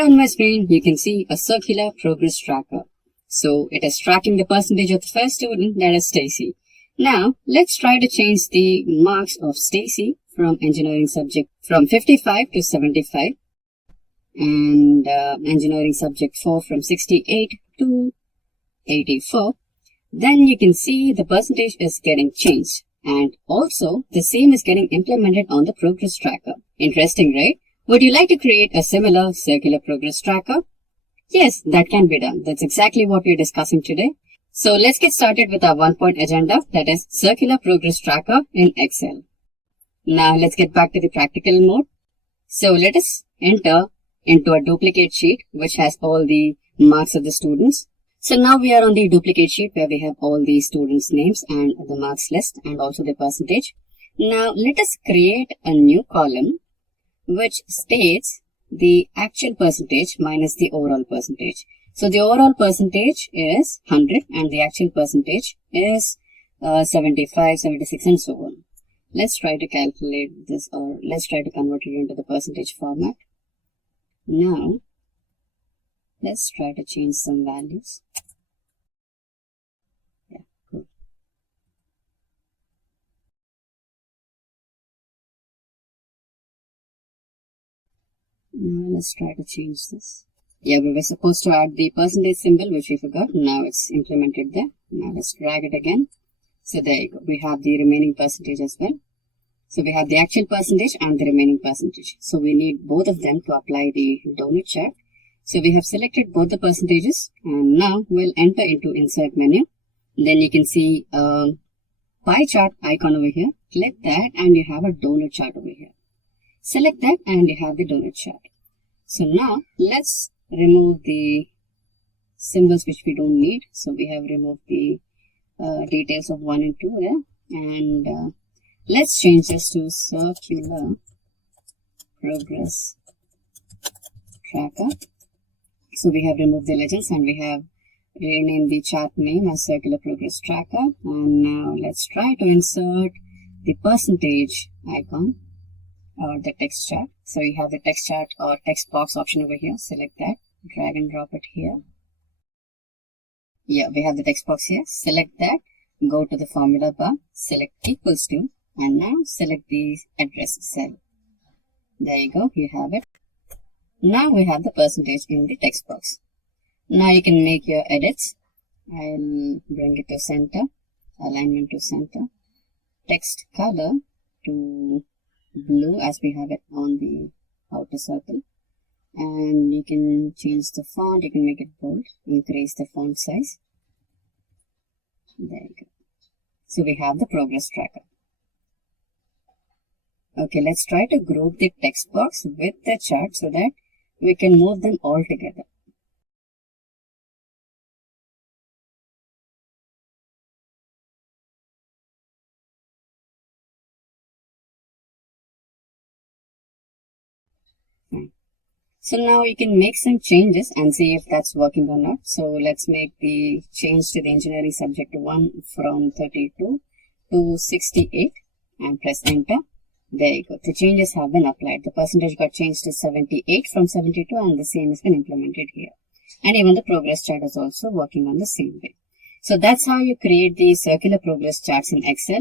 Hi, on my screen, you can see a circular progress tracker. So it is tracking the percentage of the first student, that is Stacy. Now, let's try to change the marks of Stacy from engineering subject from 55 to 75 and engineering subject 4 from 68 to 84. Then you can see the percentage is getting changed, and also the same is getting implemented on the progress tracker. Interesting, right? Would you like to create a similar circular progress tracker? Yes, that can be done. That's exactly what we're discussing today. So let's get started with our 1-point agenda, that is circular progress tracker in Excel. Now let's get back to the practical mode. So let us enter into a duplicate sheet which has all the marks of the students. So now we are on the duplicate sheet where we have all the students' names and the marks list and also the percentage. Now let us create a new column which states the actual percentage minus the overall percentage. So the overall percentage is 100 and the actual percentage is 75, 76 and so on. Let's try to calculate this, or let's try to convert it into the percentage format. Now let's try to change some values. Yeah, cool. Now let's try to change this. Yeah, we were supposed to add the percentage symbol, which we forgot. Now it's implemented there. Now let's drag it again. So there you go. We have the remaining percentage as well. So we have the actual percentage and the remaining percentage. So we need both of them to apply the donut chart. So we have selected both the percentages, and now we'll enter into insert menu. Then you can see a pie chart icon over here. Click that and you have a donut chart over here. Select that and you have the donut chart. So now let's remove the symbols which we don't need. So we have removed the details of 1 and 2 there. And let's change this to circular progress tracker. So we have removed the legends and we have renamed the chart name as circular progress tracker. And now let's try to insert the percentage icon or the text chart. So you have the text chart or text box option over here. Select that, drag and drop it here. Yeah, we have the text box here. Select that, go to the formula bar, select equals to, and now select the address cell. There you go, you have it. Now we have the percentage in the text box. Now you can make your edits. I'll bring it to center, alignment to center, text color to blue as we have it on the outer circle, and you can change the font. You can make it bold, increase the font size. There you go. So we have the progress tracker. Okay, let's try to group the text box with the chart so that we can move them all together. So now you can make some changes and see if that's working or not. So let's make the change to the engineering subject 1 from 32 to 68 and press enter. There you go. The changes have been applied. The percentage got changed to 78 from 72 and the same has been implemented here. And even the progress chart is also working on the same way. So that's how you create the circular progress charts in Excel.